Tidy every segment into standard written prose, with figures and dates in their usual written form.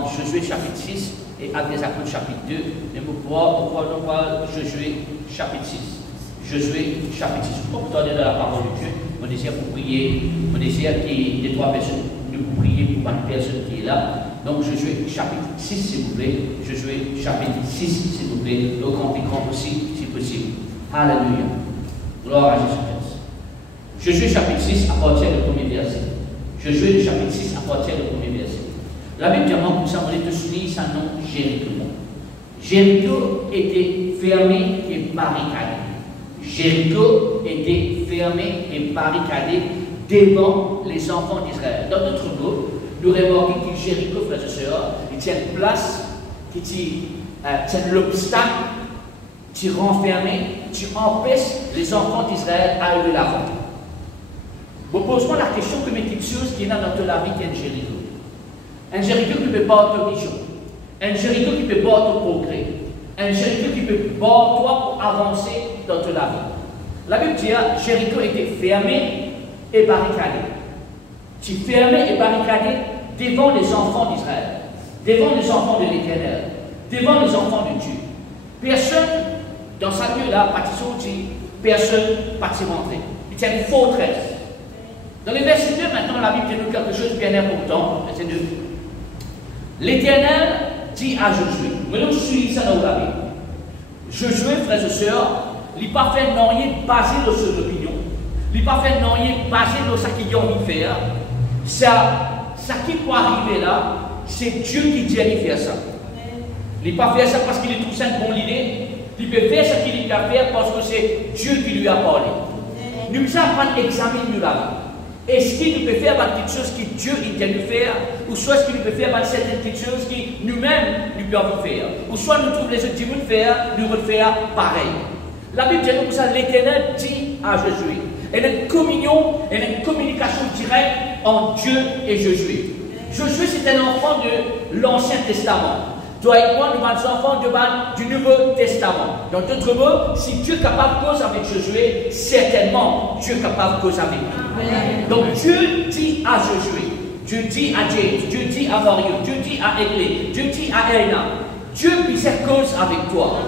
entre Josué chapitre 6 et Actes des Apôtres chapitre 2. Mais pourquoi nous parlons de Josué chapitre 6? Josué chapitre 6. Pourquoi vous entendez dans la parole de Dieu? On désire pour prier, on désire qu'il y ait 3 personnes pour prier pour une personne qui est là. Donc Josué chapitre 6 s'il vous plaît. Josué chapitre 6 s'il vous plaît. Le grand écran aussi si possible. Alléluia. Gloire à Jésus-Christ. Josué chapitre 6 à partir du premier verset. Josué chapitre 6 à partir du premier verset. La Bible dit pour ça, on est tous souligner son nom Jéricho. Jéricho était fermé et barricadé. Jéricho était fermé et barricadé devant les enfants d'Israël. Dans notre groupe, nous remarquons que Jéricho, frères et sœurs, il tient une place qui tient l'obstacle, qui renfermé, qui empêche les enfants d'Israël à aller de l'avant. Vous posez-moi la question que mes petites choses qui est dans notre la vie qui est un Jéricho. Un Jéricho qui peut pas te vision. Un Jéricho qui peut pas te progrès. Un Jéricho qui peut pas toi pour avancer dans ta vie. La Bible dit que Jéricho était fermé et barricadé. Tu fermé et barricadé devant les enfants d'Israël, devant les enfants de l'Éternel, devant les enfants de Dieu. Personne dans sa vie là, personne ne peut rentrer. Il y a une forteresse. Dans le verset 2, maintenant, la Bible dit nous quelque chose de bien important. Verset 2. L'Éternel dit à Josué, maintenant je suis ça dans la Bible. Josué, frères et sœurs, il n'a pas fait rien basé sur son opinion. Il n'a pas fait rien basé sur ce qu'il a envie de faire. Ça qui peut arriver là, c'est Dieu qui dit de faire ça. Il n'a pas fait ça parce qu'il trouve ça une bonne idée. Il peut faire ce qu'il a fait parce que c'est Dieu qui lui a parlé. Nous allons prendre l'examen de la vie. Est-ce qu'il peut faire quelque chose que Dieu intend de faire, ou soit est-ce qu'il peut faire certaines petites choses que nous-mêmes nous pouvons faire, ou soit nous trouvons les autres qui vont faire, nous allons faire pareil. La Bible dit comme ça, l'Éternel dit à Josué. Il y a une communion, il y a une communication directe entre Dieu et Josué. Josué, c'est un enfant de l'Ancien Testament. Toi et moi, nous sommes enfants du Nouveau Testament. Dans d'autres mots, si Dieu est capable de causer avec Josué, certainement Dieu est capable de causer avec nous. Donc Dieu dit à Josué, Dieu dit à James, Dieu dit à Mario, Dieu dit à Église, Dieu dit à Elena, Dieu peut faire cause avec toi.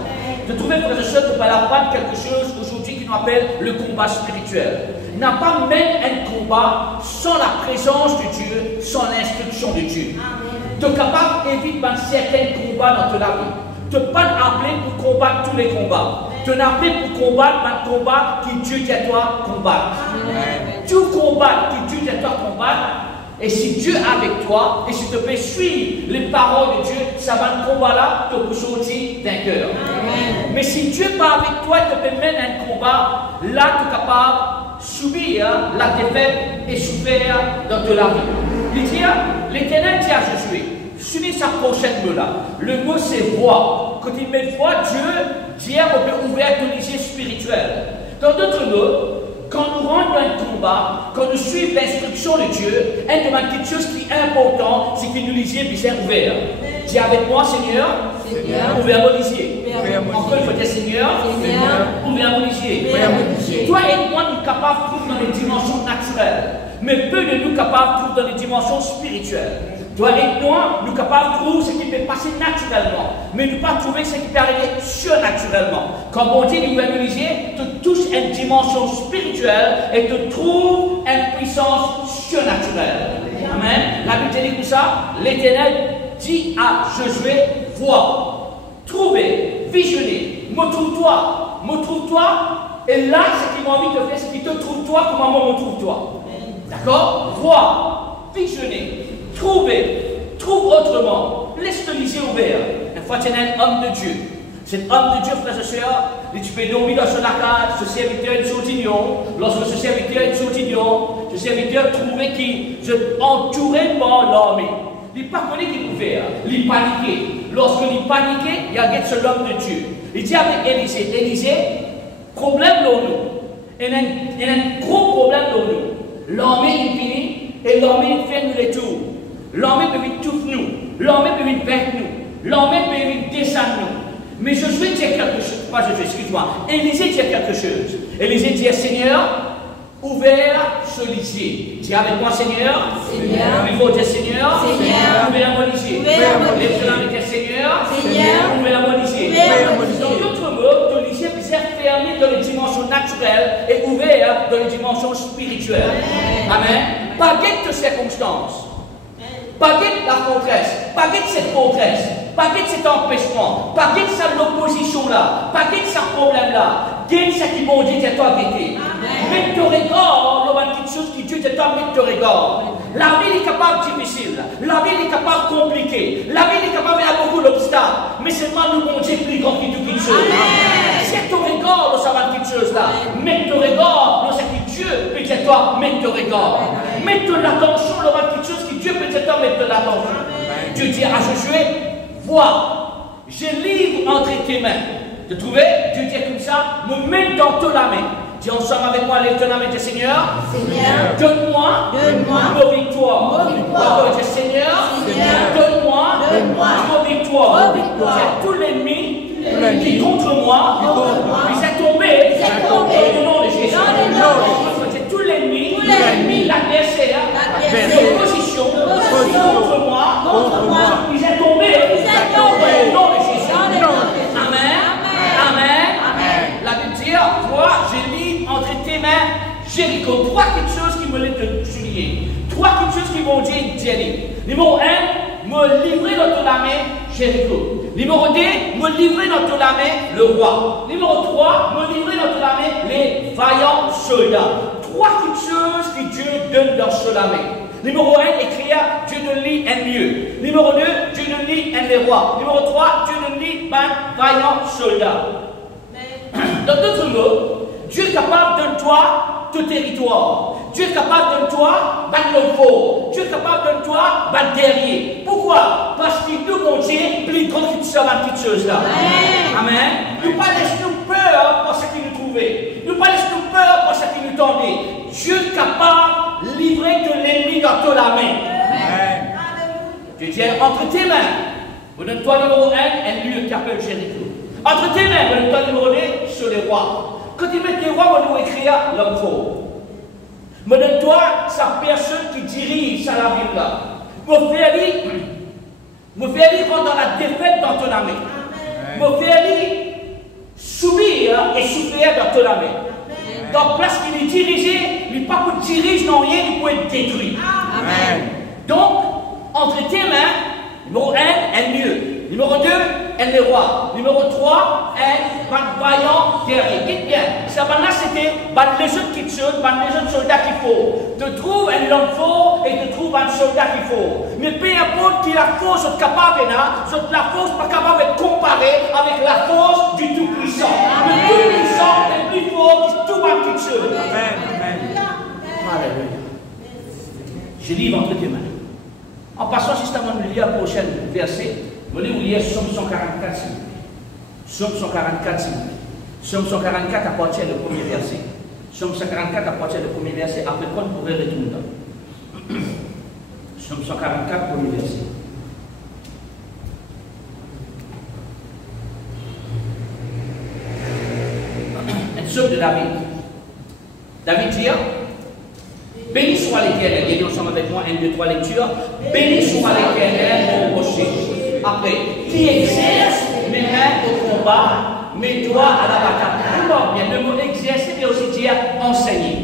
De trouver, frères et sœurs, que par la part quelque chose aujourd'hui qui nous appelle le combat spirituel. N'a pas même un combat sans la présence de Dieu, sans l'instruction de Dieu. Tu es capable d'éviter certains combats dans ta vie. Tu n'es pas appelé pour combattre tous les combats. Tu es appelé pour combattre un combat qui Dieu dit à toi combattre. Tout combat qui Dieu dit à toi combattre. Et si Dieu est avec toi, et si tu peux suivre les paroles de Dieu, ça va un combat-là, tu peux sortir vainqueur. Mais si Dieu n'est pas avec toi, tu peux mener un combat, là tu es capable de subir la défaite et souffrir dans ta vie. Il dit, l'Éternel dit à Josué, souvenez sa prochaine mot là. Le mot c'est voix. Quand il met voix, Dieu dit on peut ouvrir ton lycée spirituel. Dans d'autres mots, quand nous rentrons dans un combat, quand nous suivons l'instruction de Dieu, une de quelque chose qui est important, c'est que nous lisiez bien ouvert. Dis avec moi, Seigneur, ouvert mon lycée. Encore il faut dire Seigneur, ouvert mon lycée. Toi et moi, nous sommes capables de trouver dans les dimensions naturelles, mais peu de nous capables de trouver dans les dimensions spirituelles. Toi et moi, nous sommes capables de trouver ce qui peut passer naturellement, mais nous ne pas trouver ce qui peut arriver surnaturellement. Comme on dit, l'humanité, tu touches une dimension spirituelle et tu trouves une puissance surnaturelle. Amen. La Bible dit comme ça, l'Éternel dit à Josué, vois, trouvez, visionnez, me trouve-toi, et là, ce qu'il m'a envie de faire, c'est qu'il te trouve toi, comment moi me trouve toi. D'accord? Vois, visionnez. Trouve autrement. Laisse le lycée ouvert. Une fois, tu es un homme de Dieu. Cet homme de Dieu, frères et sœurs, tu peux dormir dans son arcade, ce serviteur est sortillon. Lorsque ce serviteur est sortillon, ce serviteur trouvait qu'il se entourait par l'armée. Il n'a pas connu qu'il pouvait faire. Il paniquait. Lorsqu'il paniquait, il y a seul homme de Dieu. Il dit avec Élisée, Élisée, problème pour nous. Il y a un gros problème pour nous. L'armée est finie et l'armée fait nous les tours. L'armée peut venir tout nous. L'armée peut venir vaincre nous. L'armée peut venir descendre nous. Mais Josué dit quelque chose. Pas Josué, excuse-moi. Élisée dit quelque chose. Élisée dit, Seigneur, ouvert ce lycée. Dis avec moi, Seigneur. Seigneur. Il faut dire Seigneur. Seigneur. Ouvert mon lycée. Lève-toi avec le Seigneur. Seigneur. Ouvert mon lycée. Donc, d'autres mots, ton lycée peut être fermé dans les dimensions naturelles et ouvert dans les dimensions spirituelles. Amen. Pas guette de circonstances. Pas guette la forteresse. Pas guette cette forteresse. Pas guette cet empêchement. Pas guette ça l'opposition là. Pas guette ça problème là. Guette ça qui bon Dieu t'es toi guetté. Mets ton regard dans une petite chose qui Dieu t'es toi mettre ton regard. La vie est capable difficile. La vie est capable compliquée. La vie est capable d'avoir beaucoup d'obstacles. Mais seulement nous bon Dieu plus grand que toute chose. C'est ton regard dans cette petite chose là. Mets ton regard dans ce que Dieu peut t'es toi mettre ton regard. Mets ton attention dans une petite chose qui Dieu peut t'es toi mettre ton attention. Dieu dit à Josué, vois, je livre entre tes mains. Tu trouvez? Dieu dit comme ça, me mets dans ta main. Dis ensemble avec moi, lève ton main, dis Seigneur. Seigneur. Donne-moi nos victoires. Dis Seigneur. Donne-moi nos victoires. C'est tout l'ennemi qui contre moi. Il s'est tombé. Au nom de Jésus. C'est tout l'ennemi, l'adversaire, l'opposition contre moi. Il est tombé. Au nom de Jésus. Amen. La Bible dit, toi, je lis entre tes mains Jéricho. Trois quelque chose qui me l'est souligné. Trois quelque chose qui m'ont dit Jerry. Numéro 1, me livrer dans ta main Jéricho. Numéro 2, me livrer dans ta main le roi. Numéro 3, me livrer dans ta main les vaillants soldats. Trois quelque chose que Dieu donne dans sa main. Numéro 1, écrire Dieu ne lit un lieu. Numéro 2, Dieu ne lit un roi. Numéro 3, Dieu ne lit un vaillant soldat. Dans d'autres mots, Dieu est capable de toi tout territoire. Dieu est capable de toi battre le faux. Dieu est capable de toi battre derrière. Pourquoi? Parce qu'il nous montre plus grand que ça va toute chose là. Amen. Nous pas laisser nous peur pour ce qui nous trouvait. Nous pas laisser nous peur pour ce qui nous tombait. Dieu est capable de livrer de l'ennemi dans ta main. Dieu dit entre tes mains. Vous donne toi numéro 1, un lieu qui appelle Jéricho. Entre tes mains, vous donne toi numéro 2 sur les rois. Quand ils mettent les rois, on doit écrire l'homme fort. Me donne-toi sa personne qui dirige à la ville là. Me faire lire dans la défaite dans ton âme. Me faire lire subir et souffrir dans ton âme. Donc parce qu'il est dirigé, il n'est pas pour diriger dans rien, il peut être détruit. Donc, entre tes mains, numéro 1, un mieux. Numéro 2, un des rois. Numéro 3, un vaillant guerrier. Dites bien, ça va là, c'était les autres qui tuent, les autres soldats qu'il faut. Tu trouves un homme fort et tu trouves un soldat qu'il faut. Mais peu importe qui la force est capable, la force n'est pas capable de comparer avec la force du Tout-Puissant. Le Tout-Puissant est plus fort que tout le qui tue. Alléluia. Je lis entre tes mains. En passant justement de lire le prochain verset, vous allez vous lire Somme 144, s'il vous plaît. Somme 144, s'il vous plaît. Somme 144 à partir du premier verset. Somme 144 à partir du premier verset. Après quoi, vous pourrez retourner dedans. Somme 144, premier verset. Un somme de David. David dit, béni soit l'Éternel. Et ensemble avec moi, 1, 2, 3 lectures. Béni soit l'Éternel, mon rocher. Après, qui exerce mes mains au combat, mes doigts à la bataille. Bien, le mot exercer veut aussi dire enseigner.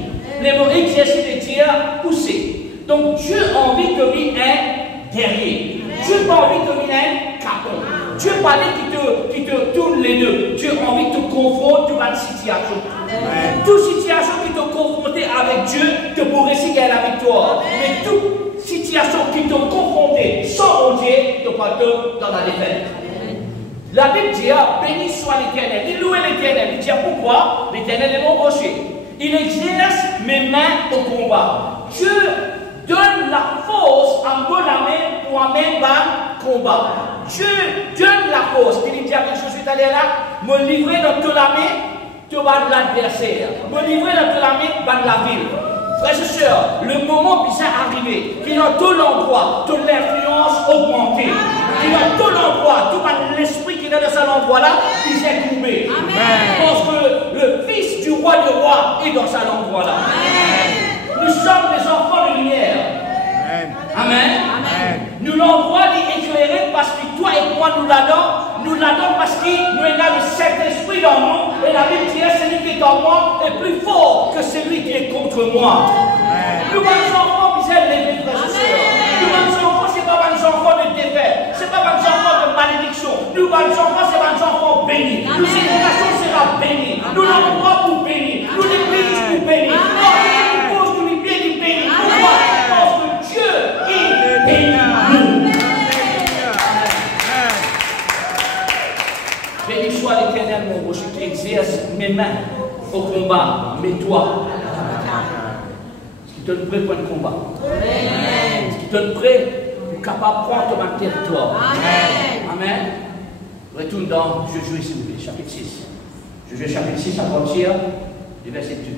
Le mot exercer veut dire pousser. Donc Dieu a envie de devenir un guerrier. Dieu n'a pas envie de devenir un capon. Dieu n'a pas envie qui te tourne les nœuds. Dieu a envie de te confronter dans une situation. Toute situation qui te confronte avec Dieu, te pour réussir à la victoire. Mais toute situation qui te confronte sans mon Dieu, te pas dans la défaite. La Bible dit, béni soit l'Éternel. Il loue l'Éternel. Il dit, pourquoi? L'Éternel est mon rocher. Il exerce mes mains au combat. Dieu donne la force à mon main pour amener un combat. Dieu donne la force. Il dit avec Josué tout à l'heure là, me livrer dans toute la main, tu vas de l'adversaire. Me livrer dans toute la main, tu vas de la ville. Frères et sœurs, le moment qui s'est arrivé, qui dans tout l'endroit, toute l'influence augmentée. Qui dans tout l'endroit, tout l'esprit qui est dans cet endroit-là, il s'est coupé. Parce que le Fils du roi de rois est dans cet endroit-là. Nous sommes des enfants de lumière. Amen. Nous l'endroit dit éclairé parce que toi et moi nous l'adorons parce que nous avons le Saint-Esprit dans nous et la Bible dit celui qui est dans moi est plus fort que celui qui est contre moi. Nous sommes enfants qui aiment les frères et sœurs. Nous sommes enfants, ce n'est pas des enfants de défaite, ce n'est pas des enfants de malédiction. Nous sommes enfants, c'est des enfants bénis. Nous éducation sera bénie. Nous l'endroit pour bénir. Nous l'église pour bénir. Nous pose nous les pieds du bénis. Pourquoi? Parce que Dieu est béni. Béni soit l'Éternel, mon rocher, qui exerce mes mains au combat, mes doigts. Ce qui donne prêt pour le combat. Ce qui donne prêt pour capable de prendre ton territoire. Amen. Retourne dans Josué, s'il vous plaît, chapitre 6. Josué, chapitre 6, à partir du verset 2.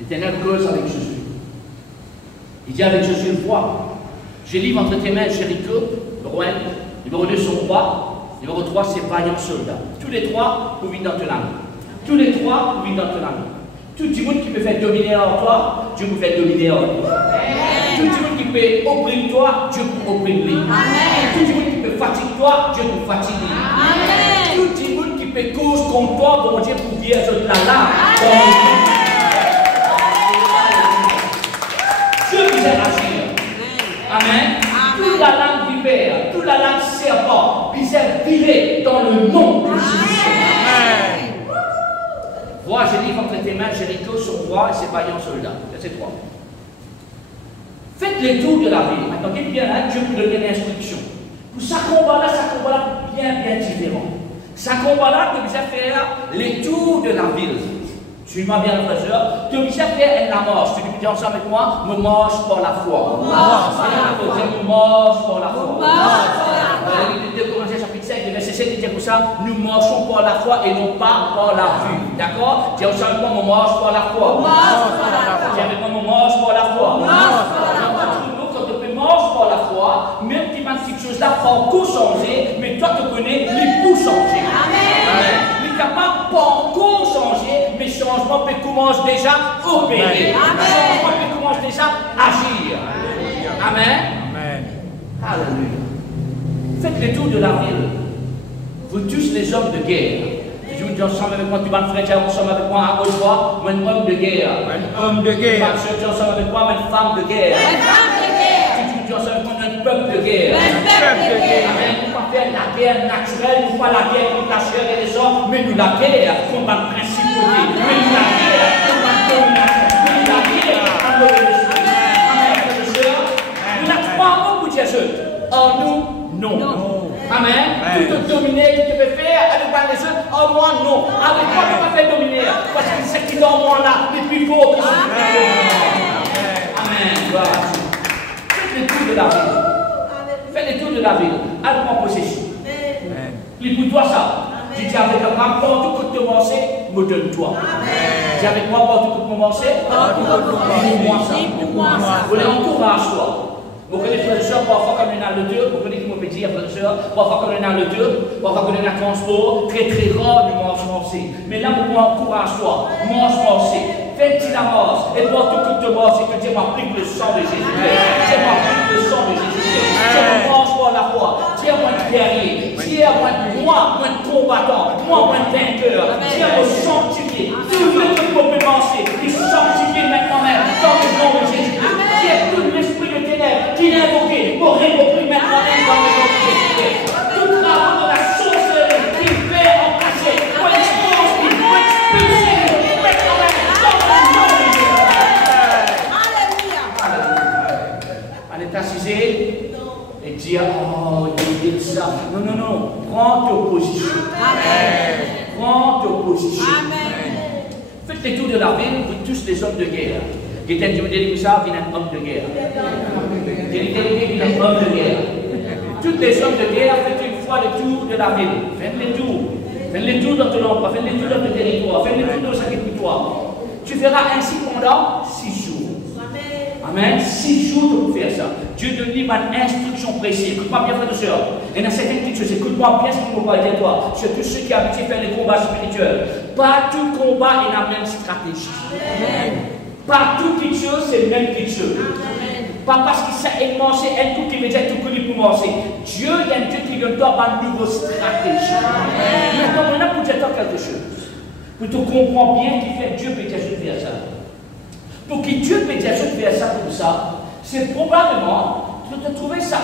L'Éternel cause avec Josué. Il dit avec Josué, vois. Je livre entre tes mains Jéricho, Rouen, numéro 2 son roi, numéro 3 ses vaillants soldats. Tous les trois, vous vivez dans ton âme. Tous les trois, vous vivez dans ton âme. Tout le monde qui peut faire dominer en toi, Dieu vous fait dominer en lui. Tout le monde qui peut opprimer toi, Dieu vous opprime lui. Tout le monde qui peut fatiguer toi, Dieu vous fatigue. Tout le monde qui peut cause contre toi, bon Dieu pour dire ce là. Dieu vous aide à agir. Amen. Toute la langue vipère, toute la langue serpent, puis est virée dans le nom de Jésus. Amen. Vois, je livre entre tes mains Jéricho, son roi et ses vaillants soldats. Verset 3. Faites les tours de la ville. Maintenant, bien là, Dieu vous donne une instruction. Pour ce combat-là, bien différent. Ce combat-là, vous allez faire les tours de la ville. Suis-moi bien, frère. Tu vas faire la marche. Tu dis ensemble avec moi, me marche par la foi. Me marche par la foi. De Corinthiens chapitre 5, verset 7, il dit comme ça, nous marchons par la foi et non pas par la vue. D'accord? Dis ensemble avec moi, me marche par la foi. Dis avec moi, me marche par la foi. Quand tu peux marcher par la foi, même si cette chose-là pas encore changé, mais toi tu connais les pour changer. Amen. Capable pas encore changer, mais changement peut commencer déjà à opérer. Changement peut commencer déjà à agir. Amen. Amen. Alléluia. Faites le tour de la ville. Vous tous les hommes de guerre. Tu dis ensemble avec moi, tu vas me faire ensemble avec moi à haute voix, un homme de guerre. Un homme de guerre. Tu dis ensemble avec moi, une femme de guerre. Tu dis ensemble avec moi, un peuple de guerre. Amen. La guerre naturelle, nous pas la guerre contre la chair et les hommes, mais nous la guerre contre la principauté, mais nous la guerre contre la domination, mais nous la guerre contre l'esprit. Amen, frères et sœurs. Nous avons trois mots pour dire ça. En nous, non. Amen. Tout te dominer, tu te fais faire, avec les autres, en moi, non. Avec moi, tu ne peux pas faire dominer, parce que c'est qui dans moi là, les plus beaux qui sont plus beaux. Amen. Gloire à Dieu. Faites le tour de la ville. Fais les tours de la ville, allez en possession. Il pour toi ça. Tu dis avec moi, quand tu peux commencer, me donne-toi. Dis avec moi, quand tu peux commencer, dis-moi ça. Vous voulez encourage-toi. Vous connaissez frères et sœurs, parfois comme on a le deux, vous connaissez qui me dire frères et sœurs, parfois comme on a le deux, parfois comme on a un transport, très rare du manche français. Mais là, vous encourage-toi, manche français. Fais un petit amorce, et pour tout que tu manges, c'est que Dieu m'a pris le sang de Jésus-Christ. Dieu m'a pris le sang de Jésus-Christ. Dieu me mange par la foi. Dieu moi de guerrier. Dieu moi de combattant. Moi de vainqueur. Dieu me sanctifié. Tout le que vous pouvez penser, il sanctifie maintenant même dans le nom de Jésus-Christ. Dieu tout l'esprit de ténèbres qu'il a invoqué pour révoquer maintenant même dans le nom de Jésus-Christ. Toute la route de la sorcellerie qu'il fait en cachet, pour exposer, pour expulser, maintenant même dans le nom de Jésus-Christ. Alléluia. On est assisé et dire, oh, il dit ça. Non. Prends ta position. Prends ta position. Faites les tours de la ville, vous tous les hommes de guerre. Qui était dit ça, il y a un homme de guerre. Il y a un homme de guerre. Tous les hommes de guerre, faites une fois le tour de la ville. Faites les tours. Faites les tours dans ton endroit. Faites les tours dans ton territoire. Faites les tours dans chaque territoire. Tu feras ainsi pendant 6 jours. Amen. 6 jours pour faire ça. Dieu donne une instruction précise. Écoute-moi bien, frère et soeur. Il y a certaines petites choses. Écoute-moi bien ce que je vais dire toi. Surtout ceux qui habitent faire les combats spirituels. Pas tout combat est la même stratégie. Pas toute petite chose, c'est la même petite chose. Pas parce qu'il s'est émancé un coup qui veut dire tout coup pour commencer. Dieu, il y a un Dieu qui donne toi une nouvelle stratégie. Maintenant, on a pour dire toi quelque chose. Pour tu comprends bien qu'il fait Dieu peut dire je vais faire ça. Pour que Dieu peut dire je vais faire ça comme ça, c'est probablement de trouver ça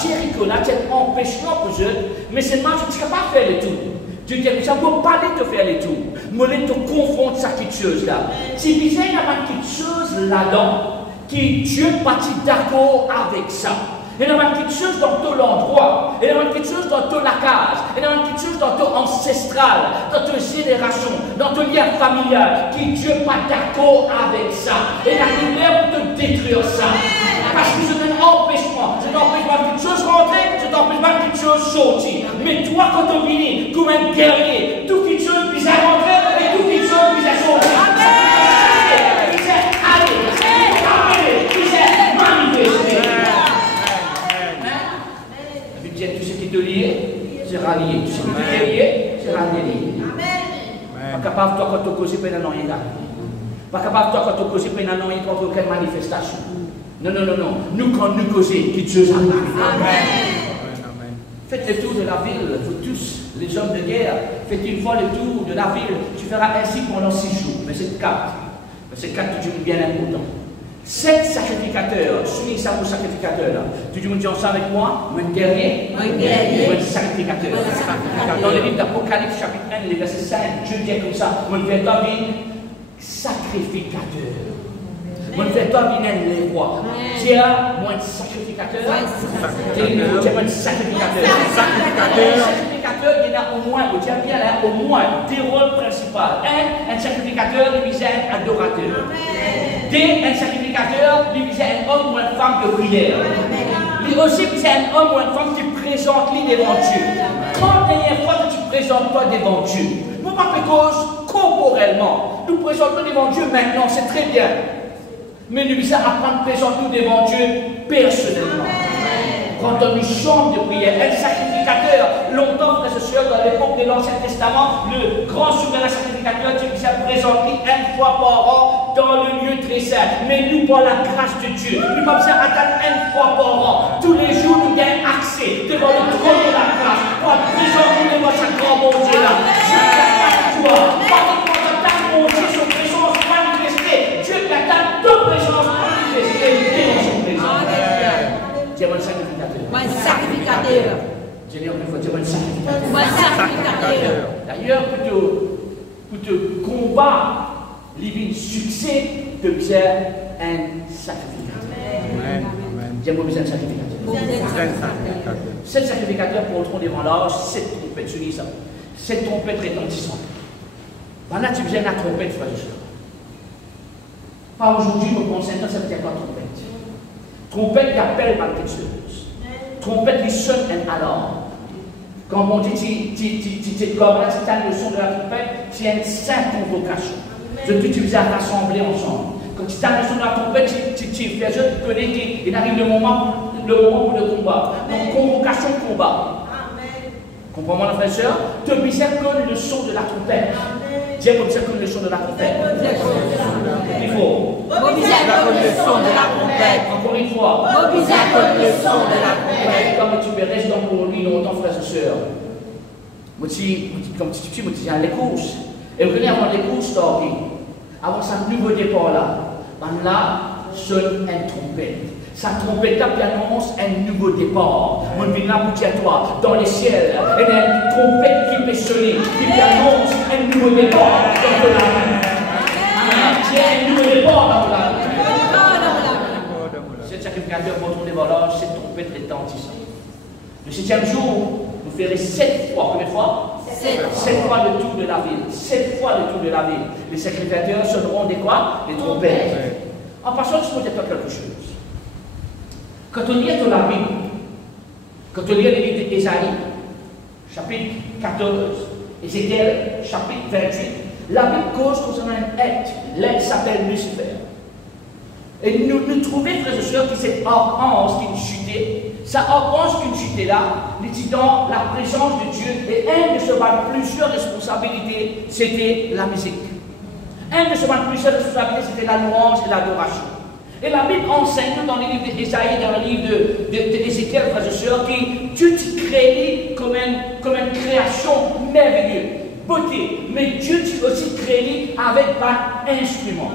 chéricola, cet empêchement pour eux, mais c'est moi, je ne suis pas faire les tout. Dieu dit, ça ne peut pas te faire les tout. Mais te confronte ça quelque chose là. Si il y a quelque chose là-dedans, qui Dieu partit d'accord avec ça. Il y a quelque chose dans tout l'endroit, il y a quelque chose dans toute la case, il y a quelque chose dans tout ancestral, dans toute génération, dans tout lien familial, qui Dieu n'est pas d'accord avec ça. Et il a l'air pour te détruire ça. Parce que c'est un empêchement. Je t'empêche pas quelque chose rentrer, je t'empêche pas quelque chose sortir. Mais toi, quand tu viens comme un guerrier, tout quelque chose puisse rentrer et tout quelque chose puisse sortir. Tout ce qui te lie sera lié. Tout ce qui te lié sera lié. Pas capable toi quand tu causes pas dans rien. Pas capable toi quand tu causes pas dans rien contre quelle manifestation. Non. Nous quand nous causons, quelque chose arrive. Faites le tour de la ville, vous tous, les hommes de guerre, faites une fois le tour de la ville. Tu feras ainsi pendant 6 jours. Mais c'est 4. C'est 4 qui est bien important. 7 sacrificateurs, soumis ça aux sacrificateurs. Tu dis, ensemble avec moi, mon guerrier, mon sacrificateur. Dans le livre d'Apocalypse, chapitre 1, les versets 5, Dieu dit comme ça, mon véritable sacrificateur. Mon véritable les rois. Tiens, mon sacrificateur. Tiens, mon sacrificateur. Sacrificateur, il y en a au moins, vous dites bien là, au moins 2 rôles principaux. Un sacrificateur divisé un adorateur. Un sacrificateur divisé un homme ou une femme de prière. Il aussi c'est un homme ou une femme qui présente lui devant Dieu. Quand la dernière fois que tu présentes toi devant Dieu, non pas cause corporellement, nous présentons devant Dieu maintenant, c'est très bien. Mais nous visons à apprendre à présenter nous devant Dieu personnellement. Quand on nous chante de prière, un sacrificateur, longtemps, frères et sœurs, dans l'époque de l'Ancien Testament, le grand souverain sacrificateur, tu visais à présenter 1 fois par an dans le lieu très saint. Mais nous, par la grâce de Dieu, nous pas besoin d'attendre 1 fois par an. Tous les jours, nous avons accès devant le trône de la grâce pour présenter devant sa grand bon Dieu là. Dieu t'attend toi. Pendant que tu attends mon Dieu, son présence manifestée, Dieu t'attend ta présence manifestée devant son présence. Dieu est un sacrificateur. Un sacrificateur. Je l'ai encore une fois, Dieu est un sacrificateur. Un sacrificateur. D'ailleurs, pour te combattre, le succès de Pierre, un sacrificateur. Dieu a besoin d'un sacrificateur. 7 sacrificateurs porteront devant l'âge 7 trompettes, je dis ça. 7 trompettes retentissantes. Voilà, tu viens la trompette, frère et soeur. Pas aujourd'hui, mais pour 5 ans, ça veut dire quoi, trompette? Trompette qui appelle par quelque chose. Trompette qui sonne un alarme. Quand on dit, tu as le son de la trompette, c'est une sainte convocation. Je te dis, tu veux rassembler ensemble. Quand tu as le son de la trompette, tu fais, je connais qu'il arrive le moment pour le combat. Donc, convocation, combat. Comprends-moi, la frère et soeur? Tu observes comme le son de la trompette. Dieu observe comme le son de la trompette. Il faut. Observe comme le son de la trompette. Encore une fois. Observe comme le son de la trompette. Comme tu peux rester dans pour lui longtemps, frères et sœurs. Comme tu dis, je dis à les courses. Et vous venez avant les courses, avant ce nouveau départ là. Là, sonne une trompette. Sa trompette qui annonce un nouveau départ. Mon vient pour dire toi, dans les ciels, il y a une trompette qui peut sonner, qui annonce un nouveau départ dans la vie. Il y a un nouveau départ dans la vie. 7 sacrificateurs vont tourner devant l'âge, 7 trompettes retentissant. Le 7e jour, vous ferez 7 fois. Combien de fois? 7 fois le tour de la ville. 7 fois le tour de la ville. Les sacrificateurs sonneront des quoi? Des trompettes. En passant, je vais vous dire quelque chose. Quand on lit dans la Bible, quand on lit le livre d'Ésaïe, chapitre 14, Ézéchiel, chapitre 28, la Bible cause concernant un être. L'être s'appelle Lucifer. Et nous trouvons, frères et sœurs, que cet cet archange qui chutait. Ça archange qui chutait là, il dit dans la présence de Dieu, et un de ses plusieurs responsabilités, c'était la musique. Un de ses plusieurs responsabilités, c'était la louange et l'adoration. Et la Bible enseigne dans le livre d'Ésaïe, dans le livre d'Ézéchiel, frères et sœurs, que Dieu t'y crée comme une création merveilleuse, beauté. Mais Dieu t'y aussi crée avec un instrument.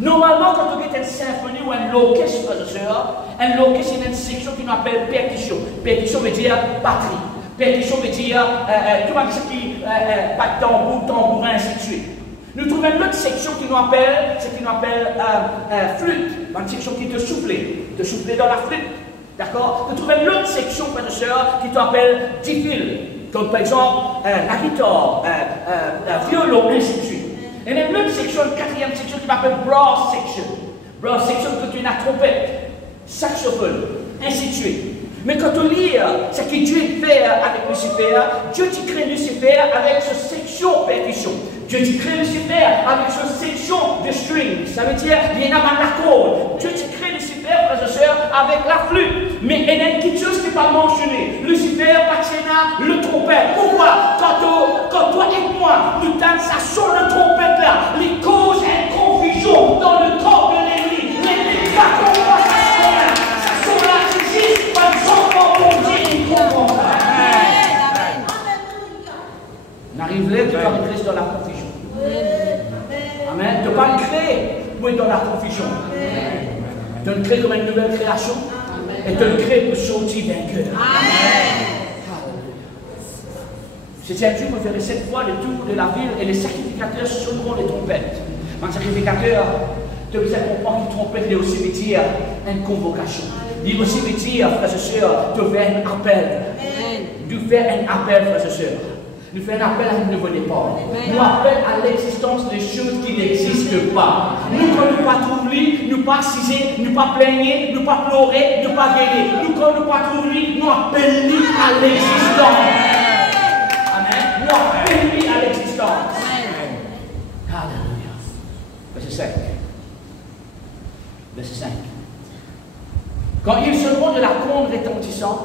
Normalement, quand on est une symphonie ou un orchestre, frères et sœurs, un orchestre, c'est une section qu'on appelle percussion. Percussion veut dire batterie. Percussion veut dire tout le monde qui bat tambour, tambourin, ainsi de suite. Nous trouvons une autre section qui nous appelle, flûte, une section qui te souffler dans la flûte, d'accord? Nous trouvons une autre section, frères et sœurs, qui t'appelle dix-fil, comme par exemple la guitare, violon, ainsi de suite. Et une autre section, une quatrième section qui m'appelle brass section. Brass section, que tu as la trompette, saxophone, ainsi de suite. Mais quand on lit ce que Dieu fait avec Lucifer, Dieu crée Lucifer avec cette section percussion. Dieu crée Lucifer avec cette section de string. Ça veut dire qu'il y a un accord. Dieu crée Lucifer, frères et sœurs, avec la flûte. Mais il y a quelque chose qui n'est pas mentionné. Lucifer, Pachena, le trompette. Pourquoi? Quand toi et moi, nous donnons ça sur le trompette là, les causes et confusion dans le corps de l'Église. L'Église va comprendre ça sonne là, existe pas de enfants pour dire qu'ils comprennent ça. On arrive là, tu vas rentrer dans la confusion. Amen. Tu ne vas pas le créer pour être dans la confusion. Tu le crées comme une nouvelle création. Et tu le crées pour sortir vainqueur. C'est un Dieu qui ferait 7 fois le tour de la ville et les sacrificateurs sonneront les trompettes. Un sacrificateur, tu as besoin de comprendre qu'une trompette est aussi veut dire une convocation. Il aussi veut dire, frères et sœurs, tu fais un appel. Tu fais un appel, frères et sœurs. Nous faisons un appel à un nouveau départ. Nous appelons à l'existence des choses qui n'existent pas. Nous, quand nous pas trouver, nous pas ciser, nous pas plaigner, nous pas pleurer, nous pas guérir. Nous, quand nous pas trouver, nous appelons à l'existence. Amen. Nous appelons à l'existence. Alléluia. Verset 5. Verset 5. Quand ils seront de la conde retentissante,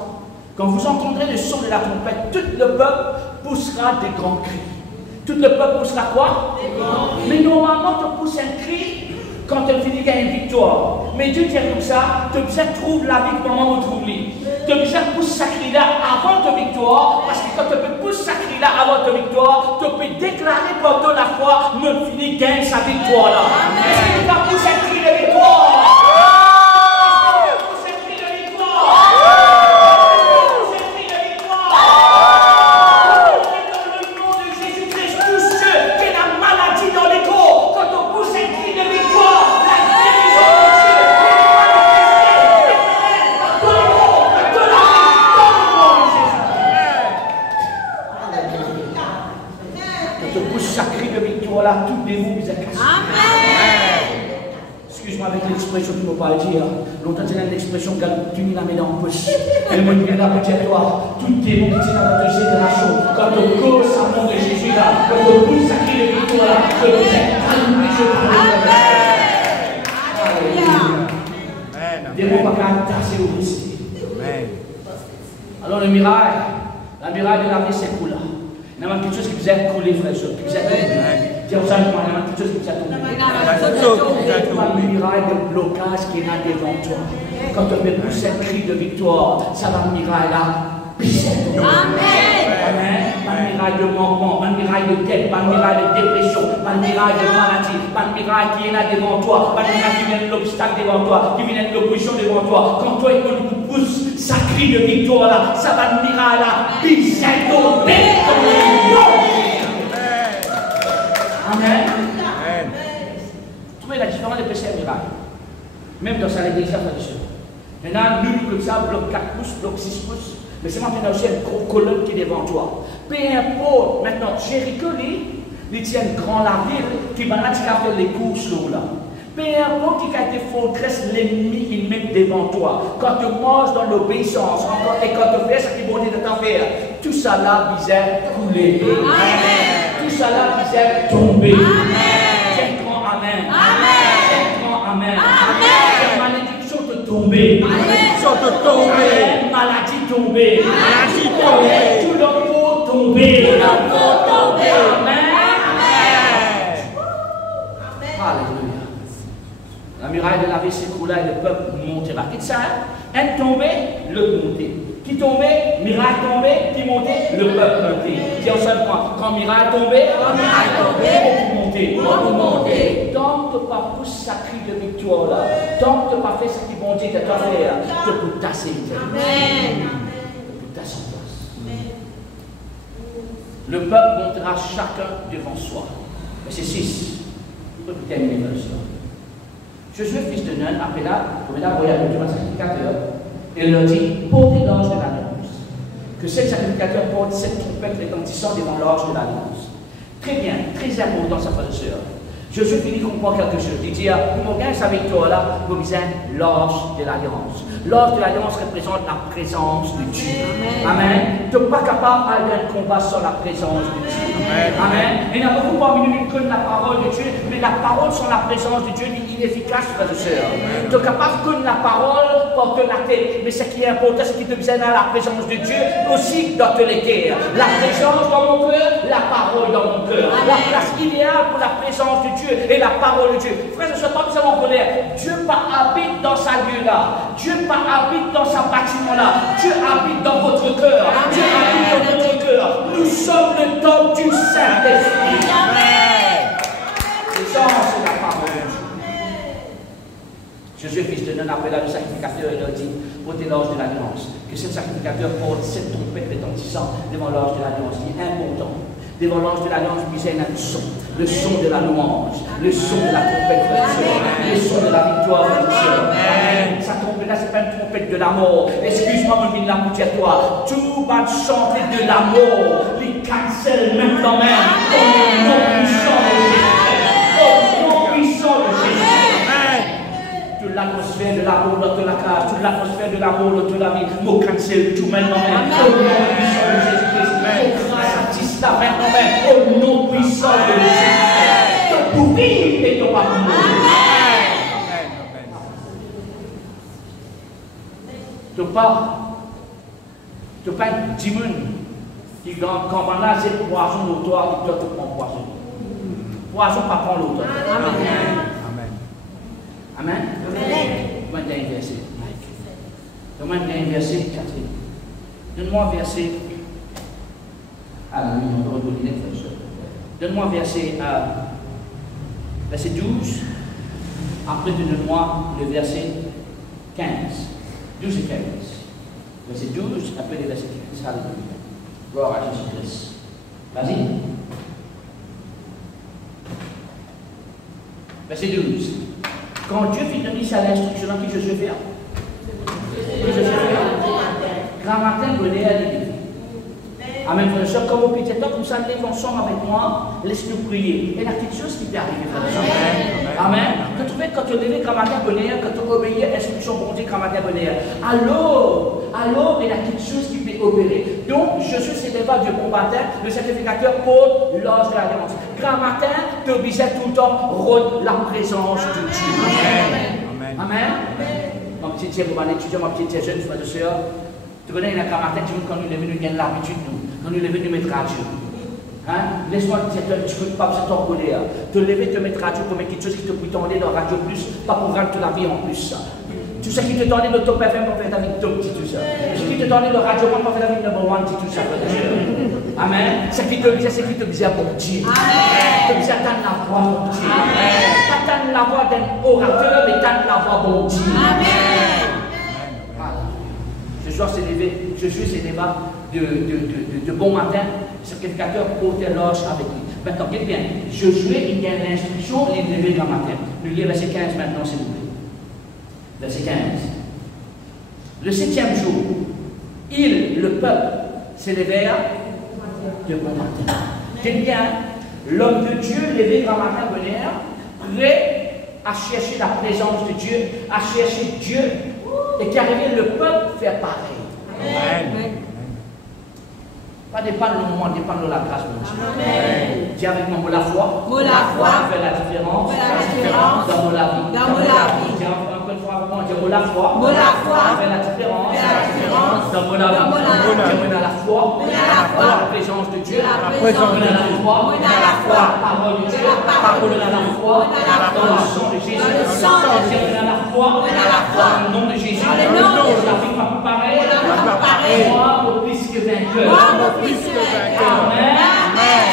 quand vous entendrez le son de la trompette, tout le peuple poussera des grands cris. Tout le peuple poussera quoi? Des grands cris. Mais normalement, tu pousses un cri quand tu finis qu'il y a une victoire. Mais Dieu dit comme ça, tu as besoin de trouver la vie comment on trouve lui. Tu as besoin de pousser sa cri-là avant ta victoire, parce que quand tu peux pousser sa cri-là avant ta victoire, tu peux déclarer pendant la foi, me finit gagne sa victoire là. Est-ce que tu vas pousser un cri de victoire? Voilà, tout démon vous a cassé. Excuse-moi avec l'expression que je ne peux pas dire. Longtemps, c'est une expression que tu m'as mis dans le poche. Elle me dit là, peut-être toi, tout démon qui est dans notre génération, quand on cause à nom de Jésus là, quand on pousse à qui le victoire là, je vous ai calmé, je vous ai démon pas qu'à tasser au risque. Alors le miracle, la miracle de la vie, c'est cool là. Il y a quelque chose qui vous a collé, frère, qui vous a tombé. Dis aux gens, il y a quelque chose qui vous a tombé. Il y a un miracle de blocage qui est là devant toi. Quand on me pousse un cri de victoire, ça va un miracle là. Amen. Un miracle de manquement, un miracle de dette, un miracle de dépression, un miracle de maladie, un miracle qui est là devant toi, un miracle qui vient de l'obstacle devant toi, qui vient de l'opposition devant toi. Quand toi et moi nous pousse sa cri de victoire là, ça va un miracle là. Pisser tomber. Amen. Trouvez la différence de péché et miracle. Même dans sa l'église, frère et sœur. Maintenant, nous, comme ça, bloc 4 pouces, bloc 6 pouces. Mais c'est maintenant aussi une grosse colonne qui est devant toi. Peu importe, maintenant, Jéricho, il tient grand la ville, qui va là, qui a fait les courses là. Peu importe qui a été forteresse, l'ennemi, il met devant toi. Quand tu marches dans l'obéissance, et quand tu fais ce qu'il est de t'en faire, tout ça là, visait couler. Tout ça là, visait tomber. C'est grand amen. C'est grand amen. La malédiction te tombées. Malédiction de tomber. Maladie tombée. Maladie tombée. Tout le pot tombé. Tout le pot tombé. Amen. Alléluia. La muraille de la vie s'écroula et le peuple montera. Qui ça? Un tombé, le monté. Qui tombait, miraille tombé, qui montait, le peuple monté. C'est un seul point. Quand miraille tombé, beaucoup monter. Tant que tu n'as pas poussé sa cri de victoire là, tant que tu n'as pas fait ce qui bon Dieu t'a fait, tu peux tasser. Amen. Tu peux tasser en place. Le peuple montera chacun devant soi. Verset 6. On peut terminer par ça. Josué, fils de Nun, appela voyage du sacrificateur et leur dit, portez l'ange de l'alliance. Que cet sacrificateur porte cette trompette retentissante devant l'ange de l'alliance. Très bien, très important, sa frère et sœur. Josué finit comprendre quelque chose. Il dit, pour mon gain, sa victoire-là, vous misez l'ange de l'alliance. L'ange de l'alliance représente la présence de Dieu. Amen. Tu n'es pas capable d'aller un combat sans la présence de Dieu. Amen. Il y en a beaucoup parmi nous qui connaissent la parole de Dieu, mais la parole sans la présence de Dieu est inefficace, frères et sœurs. Tu es capable de connaître la parole, porter la tête, mais ce qui est important, c'est qu'il te besoin dans la présence de Dieu aussi dans tous les terres. La présence dans mon cœur, la parole dans mon cœur. La place idéale pour la présence de Dieu et la parole de Dieu. Frères et sœurs, pas besoin de connaître. Dieu pas habite dans sa lieu-là. Dieu pas habite dans sa bâtiment-là. Dieu habite dans votre cœur. Dieu habite dans votre cœur. Nous sommes le temple du Saint-Esprit. Amen. Présence de la parole de Dieu. Josué, fils de Nun, appela le sacrificateur et leur dit, portez l'ange de l'alliance. Que ce sacrificateur porte cette trompette retentissante devant l'ange de l'alliance, qui est important. Devant l'ange de l'alliance, puisait un son, le son de la louange, le son de la trompette, le son de la victoire, sa trompette là, ce n'est pas une trompette de la mort. Excuse-moi, mon ville, la à toi. Tout va chanter de la mort, les cancels maintenant même, au nom puissant de Jésus. Au nom puissant de Jésus. Toute l'atmosphère de l'amour dans toute la case, toute l'atmosphère de l'amour dans toute la vie, mon cancel, tout maintenant même, au nom puissant de Jésus-Christ. Maintenant même, au nom puissant de Jésus. Ton pourri et ton amour. Tu n'as pas une dimune qui quand on a cette poisson au toit, il doit te prendre poisson. Poisson pas prendre l'autre. Amen. Amen. Donne-moi un verset. Donne-moi un verset, Catherine. Donne-moi un verset. Donne-moi verset 12. Après, donne-moi le verset 15. 12 et 15. Verset 12, après le verset 15. Alléluia. Gloire à Jésus-Christ. Vas-y. Verset 12. Quand Dieu fit donner sa l'instruction qui je suis faire. Grand matin, bonnet à l'idée. Amen, frère et soeur, comme au petit temps, comme ça, lève ensemble avec moi, laisse-nous prier. Et la petite chose qui peut arriver, frère et soeur. Amen. Que tu fais quand tu leves grand matin bonheur, quand tu obéis à l'instruction pour dire grand matin bonheur. Alors, il y a la petite chose qui peut opérer. Donc, je suis célèbre du bon matin, le sacrificateur pour l'ange de l'alliance. Grand matin, tu obéissais tout le temps, rôde la présence de Dieu. Amen. Amen. Mon petit Dieu, mon étudiant, ma petite jeune frère et soeur. Tu connais, il y a un matin, quand nous levons, nous gagnons l'habitude, quand nous levons, nous mettons radio. Hein? Laisse-moi te dire, tu ne peux pas besoin de t'en coller. Te lever, te mettre radio pour mettre quelque chose qui te peut tendre dans Radio Plus, pas pour rendre la vie en plus. Tout ce qui te tendait de Top FM pour faire ta vie de Top, tout ça. Ce qui te tendait de Radio One pour faire ta vie de Number One, tout ça. Amen. Ce qui te disait, c'est qui te disait pour Dieu. Amen. Tu disais, attends la voix pour Dieu. Amen. T'attends la voix d'un orateur, mais t'attends la voix pour Dieu. Amen. Je suis célébré de bon matin, le sacrificateur portait l'ange avec lui. Maintenant, regardez bien, Josué, il y a l'instruction, il est levé grand matin. Nous lisons verset 15 maintenant, s'il vous plaît. Verset 15. Le 7e jour, le peuple, s'élevèrent de bon matin. Regardez bien, l'homme de Dieu, levé grand matin, bonheur, prêt à chercher la présence de Dieu, à chercher Dieu. Et qu'arrivé le peuple fait pareil. Amen. Pas dépendre du moment, dépendre de la grâce de Dieu. Amen. Dis avec moi, la foi. La foi fait la différence. Dans la vie. Dis encore une fois avec moi, dire la foi. Faire la différence. Dans mon âme. Dire la foi. La présence de Dieu. La foi. La parole de Dieu. La foi. Dans le sang de Jésus. Dire la foi. Dans le nom de Jésus. La vie pas pareil. Moi, au plus que vainqueur. Amen. Amen.